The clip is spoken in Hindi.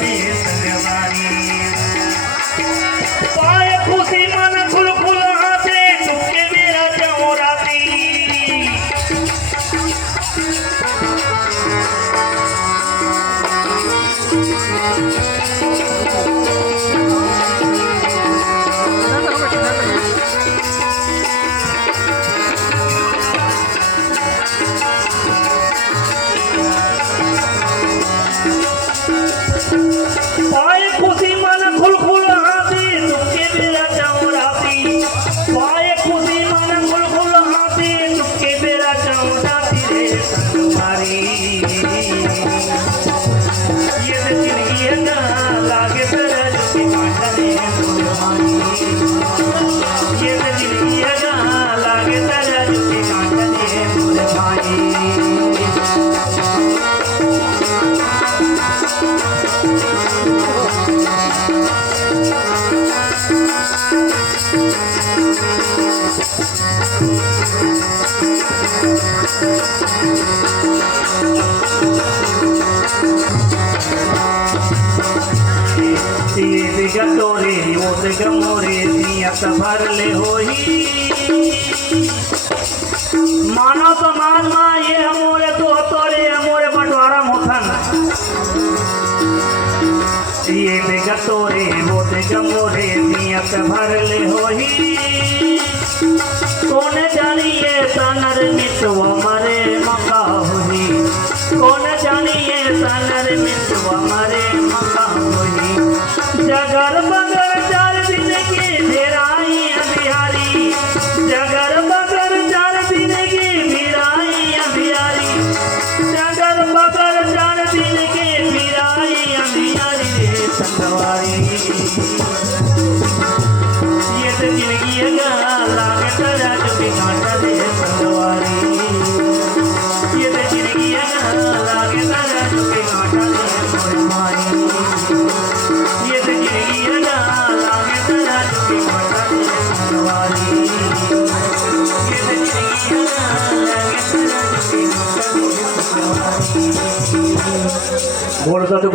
रे संगवारी पाए खुशी मन खुल खुल हाथे टुके मेरा चौराती पाए खुशी मन खुल खुल हाथी तुमके बेरा चौराती पाए खुशी मन खुल खुल हाथी तुमके बेरा चौराती रे संगवारी ये जिंदगी है ना लागे तेरा जुटी कांटा रे संगवारी ये जिंदगी है ना लागे तेरा जुटी कांटा रे संगवारी तोरे वो मोरे नियत भर ले होई मानो तो मान मा ये हमोरे तो तोरे हमोरे बंटवारा मोथन ये बेगा तोरे वो मोरे नियत भर ले होई कौन जानिए तनर मितवा मरे मका होई कौन जानिए तनर मितवा मरे मका होई जगर बगर चार दिन की भिराई बिहारी जगर बगर चार दिन की भिराई बिहारी जगर बगर चार दिन की भिराई बिहारी रे संगवारी ये तो जिंदगी है लागे तेरा जुटी कांटा रे संगवारी ये तो जिंदगी है लागे तेरा जुटी कांटा रे संगवारी ये तो जिंदगी है लागे तेरा जुटी कांटा रे संगवारी ये तो जिंदगी है लागे तेरा जुटी कांटा रे संगवारी बोल सा तो